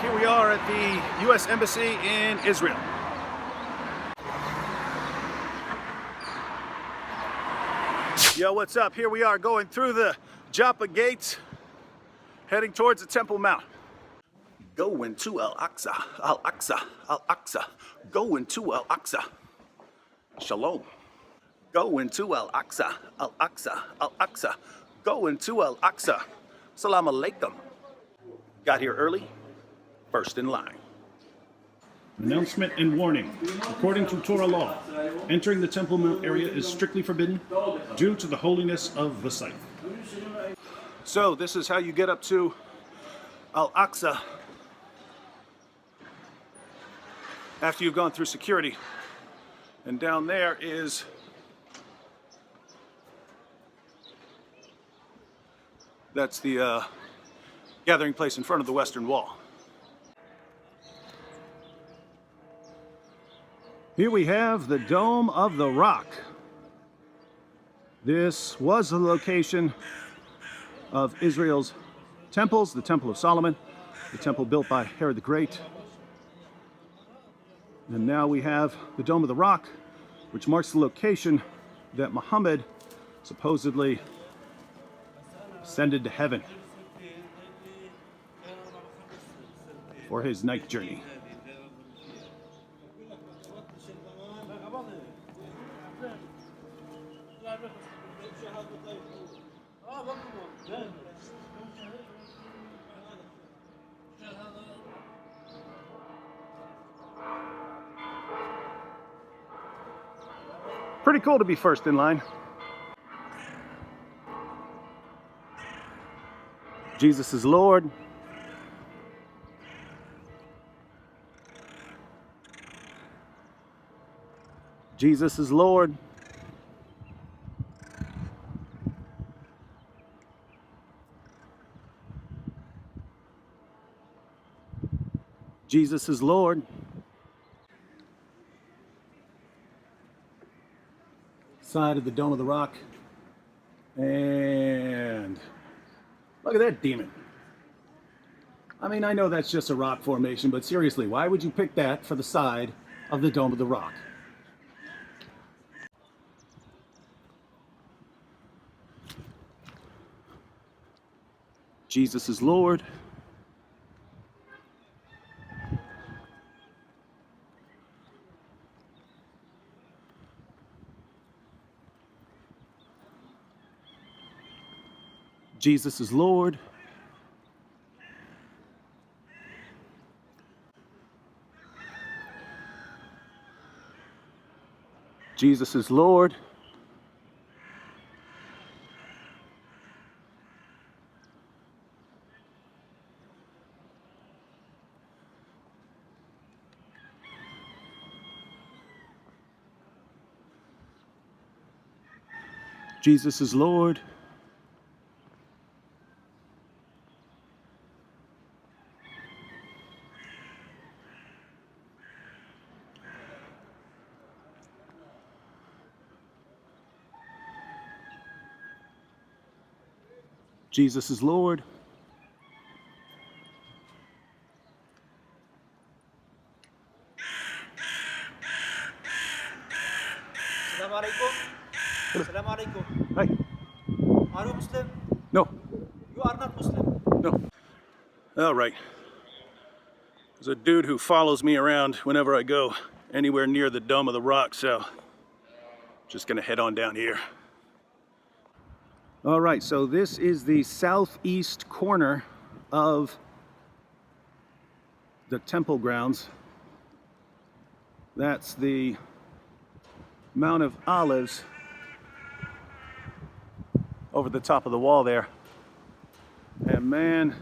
Here we are at the U.S. Embassy in Israel. Yo, what's up? Here we are going through the Joppa gates, heading towards the Temple Mount. Going to Al-Aqsa, Al-Aqsa, Al-Aqsa. Going to Al-Aqsa. Shalom. Going to Al-Aqsa, Al-Aqsa, Al-Aqsa. Going to Al-Aqsa. Salam alaikum. Got here early, first in line. Announcement and warning. According to Torah law, entering the Temple Mount area is strictly forbidden due to the holiness of the site. So this is how you get up to Al-Aqsa after you've gone through security. And down there is that's the gathering place in front of the Western Wall. Here we have the Dome of the Rock. This was the location of Israel's temples, the Temple of Solomon, the temple built by Herod the Great. And now we have the Dome of the Rock, which marks the location that Muhammad supposedly ascended to heaven for his night journey. Pretty cool to be first in line. Jesus is Lord. Jesus is Lord. Jesus is Lord. Side of the Dome of the Rock. And look at that demon. I mean, I know that's just a rock formation, but seriously, why would you pick that for the side of the Dome of the Rock? Jesus is Lord. Jesus is Lord. Jesus is Lord. Jesus is Lord. Jesus is Lord. Assalamu alaikum. Assalamu alaikum. Hi. Are you Muslim? No. You are not Muslim. No. All right. There's a dude who follows me around whenever I go anywhere near the Dome of the Rock, so just gonna head on down here. All right, so this is the southeast corner of the temple grounds. That's the Mount of Olives over the top of the wall there. And man,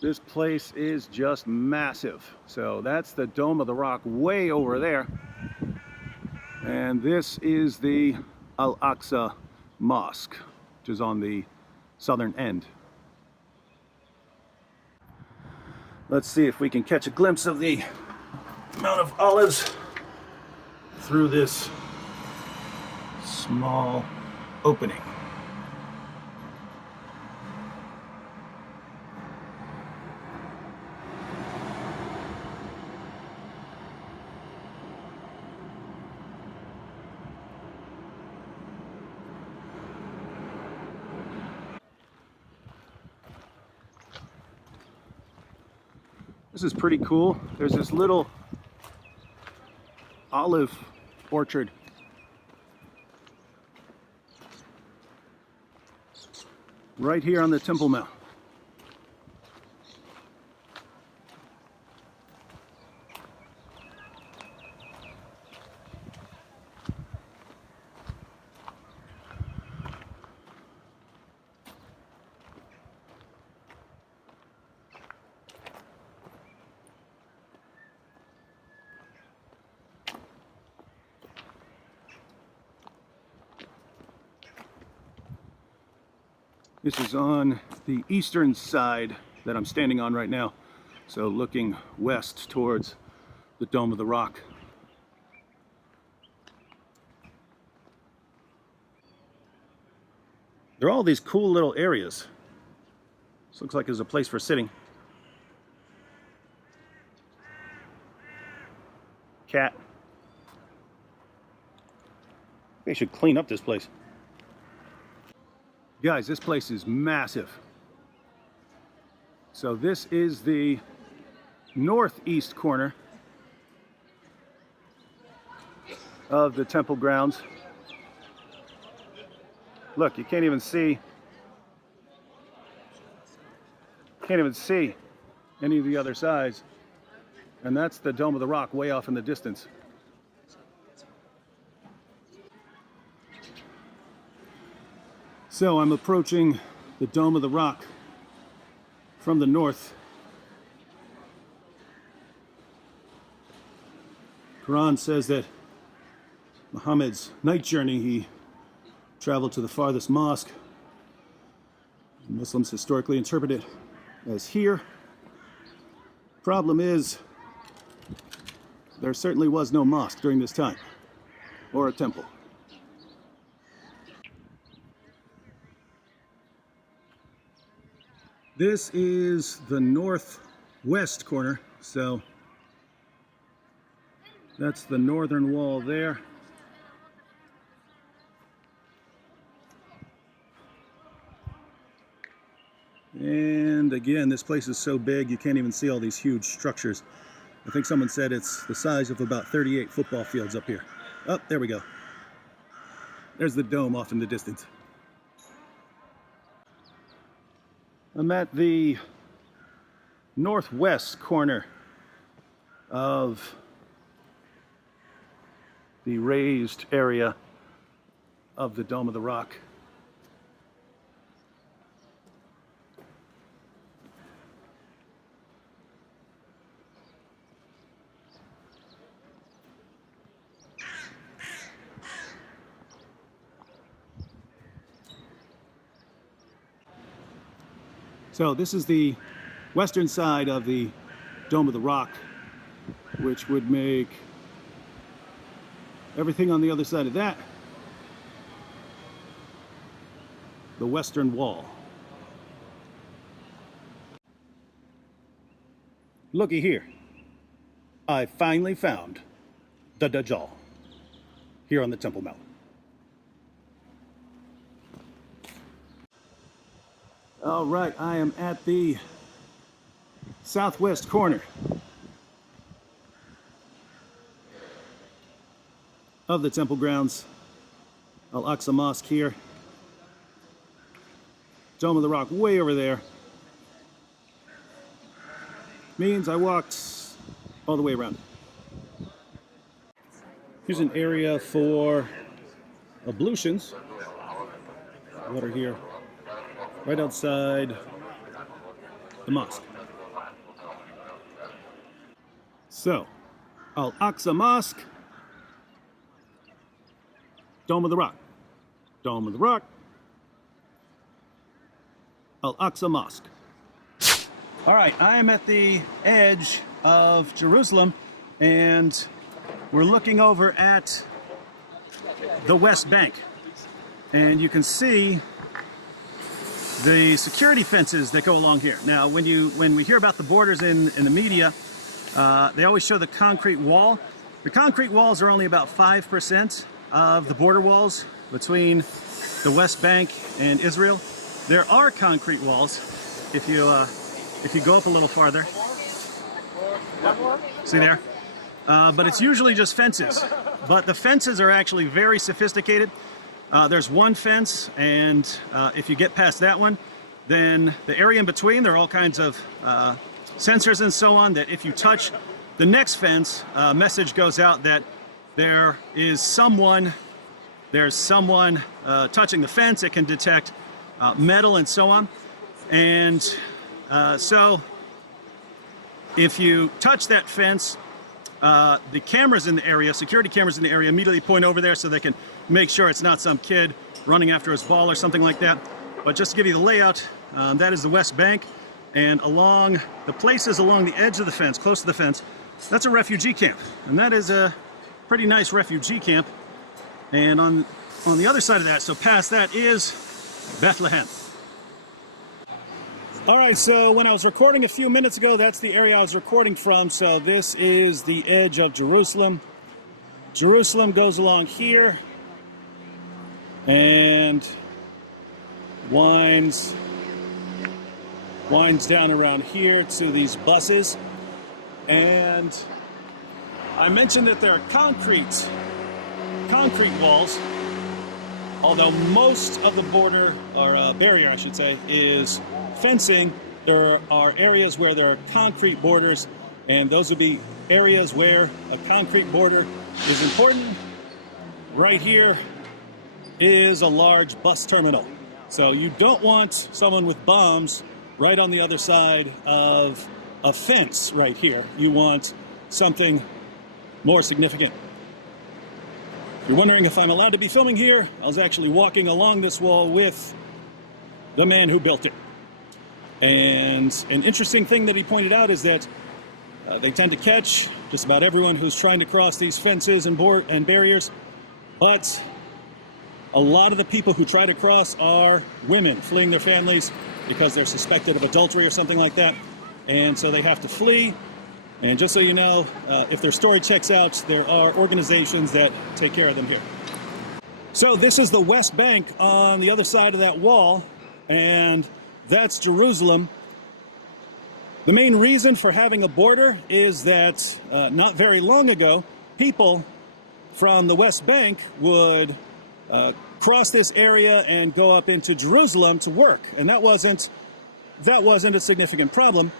this place is just massive. So that's the Dome of the Rock way over there. And this is the Al-Aqsa Mosque, which is on the southern end. Let's see if we can catch a glimpse of the Mount of Olives through this small opening. This is pretty cool. There's this little olive orchard. Right here on the Temple Mount. This is on the eastern side that I'm standing on right now. So looking west towards the Dome of the Rock. There are all these cool little areas. This looks like there's a place for sitting. Cat. They should clean up this place. Guys, this place is massive. So this is the northeast corner of the temple grounds. Look, you can't even see any of the other sides. And that's the Dome of the Rock way off in the distance. So I'm approaching the Dome of the Rock from the north. Quran says that Muhammad's night journey, he traveled to the farthest mosque. Muslims historically interpret it as here. Problem is, there certainly was no mosque during this time, or a temple. This is the northwest corner, so that's the northern wall there. And again, this place is so big you can't even see all these huge structures. I think someone said it's the size of about 38 football fields up here. Oh, there we go. There's the dome off in the distance. I'm at the northwest corner of the raised area of the Dome of the Rock. So this is the western side of the Dome of the Rock, which would make everything on the other side of that the western wall. Looky here. I finally found the Dajjal here on the Temple Mount. All right, I am at the southwest corner of the temple grounds. Al-Aqsa Mosque here. Dome of the Rock way over there. Means I walked all the way around. Here's an area for ablutions. Water here. Right outside the mosque. So, Al-Aqsa Mosque, Dome of the Rock, Dome of the Rock, Al-Aqsa Mosque. All right, I am at the edge of Jerusalem, and we're looking over at the West Bank, and you can see the security fences that go along here. Now, when we hear about the borders in the media, they always show the concrete wall. The concrete walls are only about 5% of the border walls between the West Bank and Israel. There are concrete walls if you go up a little farther. See there? But it's usually just fences. But the fences are actually very sophisticated. There's one fence, and if you get past that one, then the area in between, there are all kinds of sensors and so on, that if you touch the next fence, a message goes out that there's someone touching the fence. It can detect metal and so on. And so if you touch that fence, the cameras in the area, security cameras in the area, immediately point over there so they can make sure it's not some kid running after his ball or something like that. But just to give you the layout, that is the West Bank, and along the places along the edge of the fence, close to the fence, that's a refugee camp, and that is a pretty nice refugee camp. And on the other side of that, so past that, is Bethlehem. All right, so when I was recording a few minutes ago, that's the area I was recording from. So this is the edge of Jerusalem. Jerusalem goes along here and winds down around here to these buses. And I mentioned that there are concrete walls, although most of the border, or barrier I should say, is fencing. There are areas where there are concrete borders, and those would be areas where a concrete border is important. Right here is a large bus terminal. So you don't want someone with bombs right on the other side of a fence right here. You want something more significant. If you're wondering if I'm allowed to be filming here, I was actually walking along this wall with the man who built it. And an interesting thing that he pointed out is that they tend to catch just about everyone who's trying to cross these fences and barriers, but a lot of the people who try to cross are women fleeing their families because they're suspected of adultery or something like that, and so they have to flee. And just so you know, if their story checks out, there are organizations that take care of them here. So this is the West Bank on the other side of that wall, and that's Jerusalem. The main reason for having a border is that not very long ago, people from the West Bank would cross this area and go up into Jerusalem to work, and that wasn't a significant problem.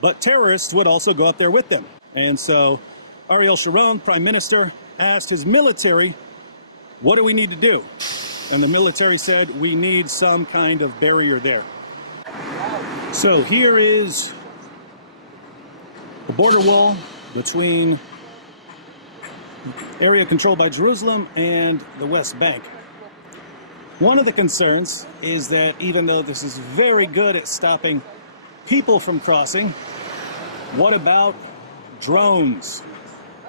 But terrorists would also go up there with them. And so Ariel Sharon, Prime Minister, asked his military, what do we need to do? And the military said, we need some kind of barrier there. So here is a border wall between the area controlled by Jerusalem and the West Bank. One of the concerns is that even though this is very good at stopping people from crossing, what about drones?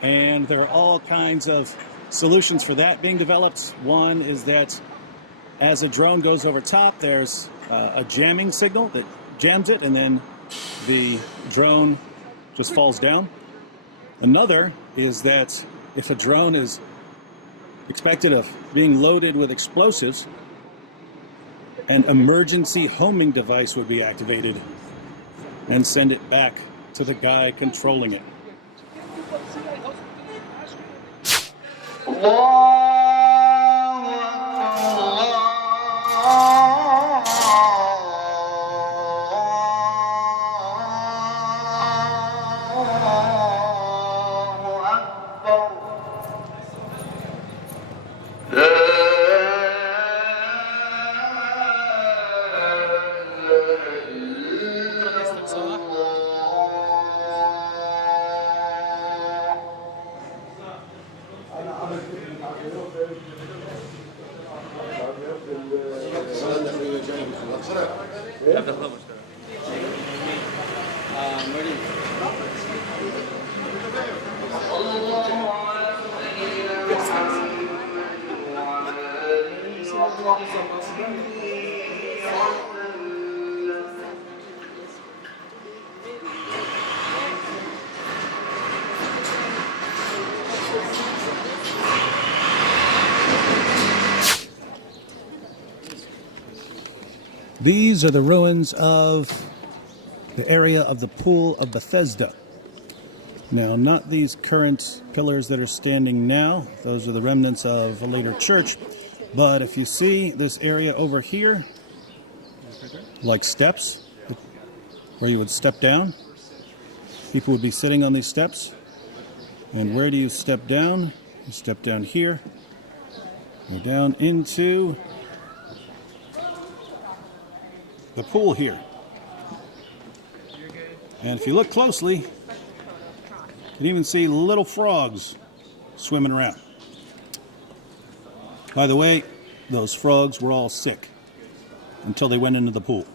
And there are all kinds of solutions for that being developed. One is that as a drone goes over top, there's a jamming signal that jams it, and then the drone just falls down. Another is that if a drone is expected of being loaded with explosives, an emergency homing device would be activated and send it back to the guy controlling it. These are the ruins of the area of the Pool of Bethesda. Now, not these current pillars that are standing now. Those are the remnants of a later church. But if you see this area over here, like steps, where you would step down, people would be sitting on these steps. And where do you step down? You step down here. Go down into the pool here. And if you look closely, you can even see little frogs swimming around. By the way, those frogs were all sick until they went into the pool.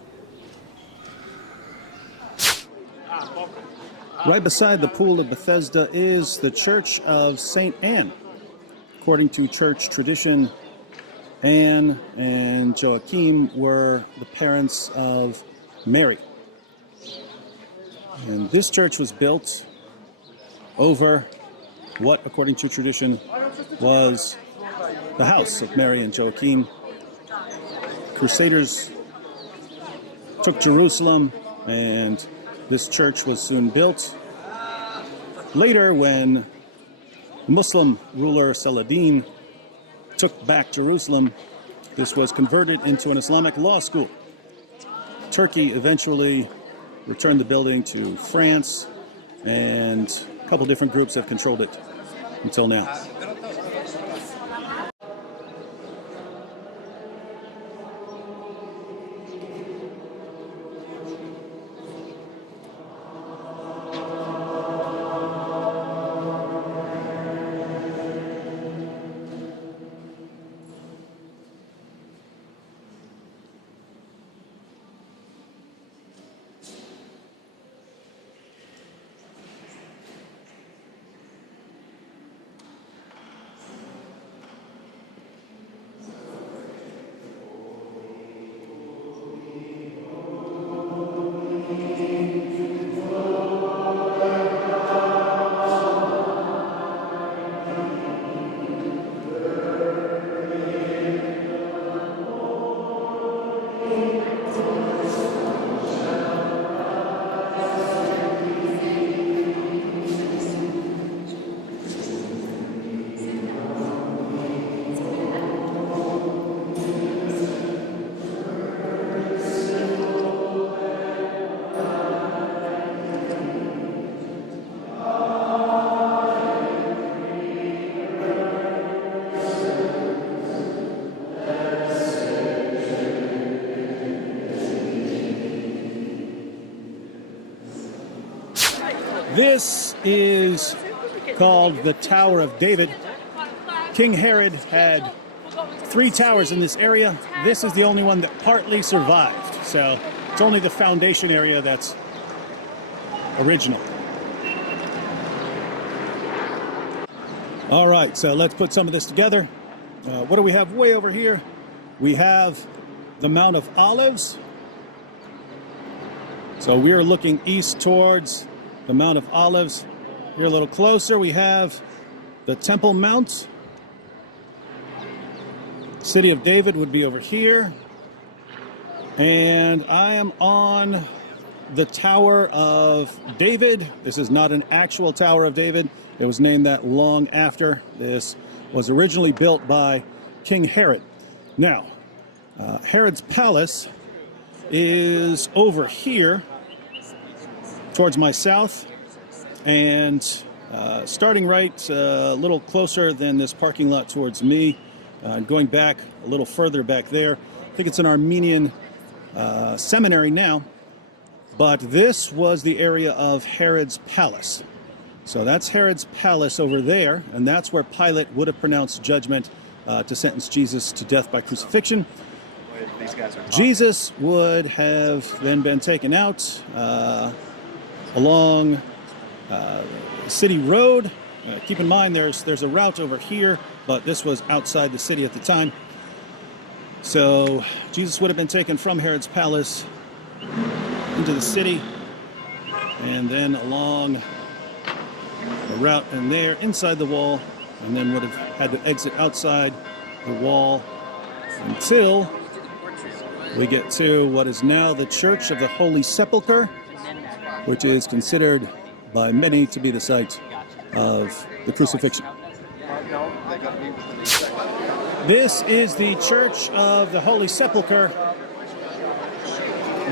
Right beside the pool of Bethesda is the Church of St. Anne. According to church tradition, Anne and Joachim were the parents of Mary. And this church was built over what, according to tradition, was the house of Mary and Joachim. Crusaders took Jerusalem, and this church was soon built. Later, when Muslim ruler Saladin took back Jerusalem, this was converted into an Islamic law school. Turkey eventually returned the building to France, and a couple different groups have controlled it until now. This is called the Tower of David. King Herod had 3 towers in this area. This is the only one that partly survived. So it's only the foundation area that's original. All right, so let's put some of this together. What do we have way over here? We have the Mount of Olives. So we are looking east towards the Mount of Olives. Here a little closer, we have the Temple Mount. City of David would be over here. And I am on the Tower of David. This is not an actual Tower of David. It was named that long after. This was originally built by King Herod. Now, Herod's palace is over here towards my south, and starting right a little closer than this parking lot towards me, going back a little further back there. I think it's an Armenian seminary now, but this was the area of Herod's palace. So that's Herod's palace over there, and that's where Pilate would have pronounced judgment to sentence Jesus to death by crucifixion. Jesus would have then been taken out along City Road. Keep in mind there's a route over here, but this was outside the city at the time. So Jesus would have been taken from Herod's palace into the city, and then along the route and there inside the wall, and then would have had to exit outside the wall until we get to what is now the Church of the Holy Sepulchre, which is considered by many to be the site of the crucifixion. This is the Church of the Holy Sepulchre.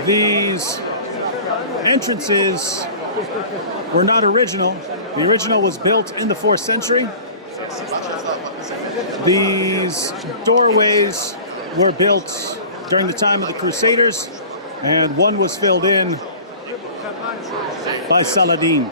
These entrances were not original. The original was built in the 4th century. These doorways were built during the time of the Crusaders, and one was filled in by Saladin.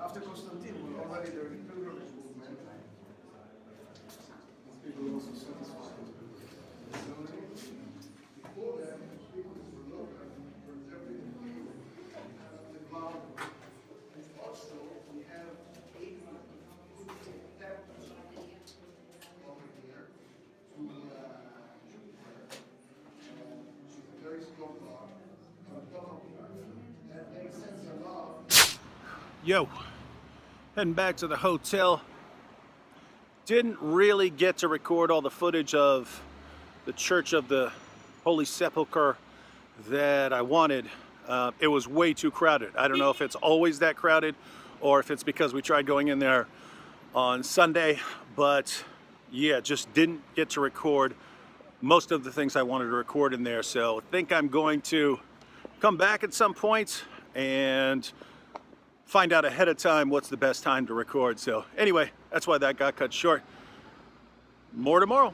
After Constantine, we're already there in pilgrimage movement. People also satisfied. Before that, people were local, everything the ground. Also, we have 8 temples over here to Jupiter, which is a very strong god. That makes sense a lot. Yo, heading back to the hotel. Didn't really get to record all the footage of the Church of the Holy Sepulchre that I wanted. It was way too crowded. I don't know if it's always that crowded or if it's because we tried going in there on Sunday, but yeah, just didn't get to record most of the things I wanted to record in there. So I think I'm going to come back at some point and find out ahead of time what's the best time to record. So anyway, that's why that got cut short. More tomorrow.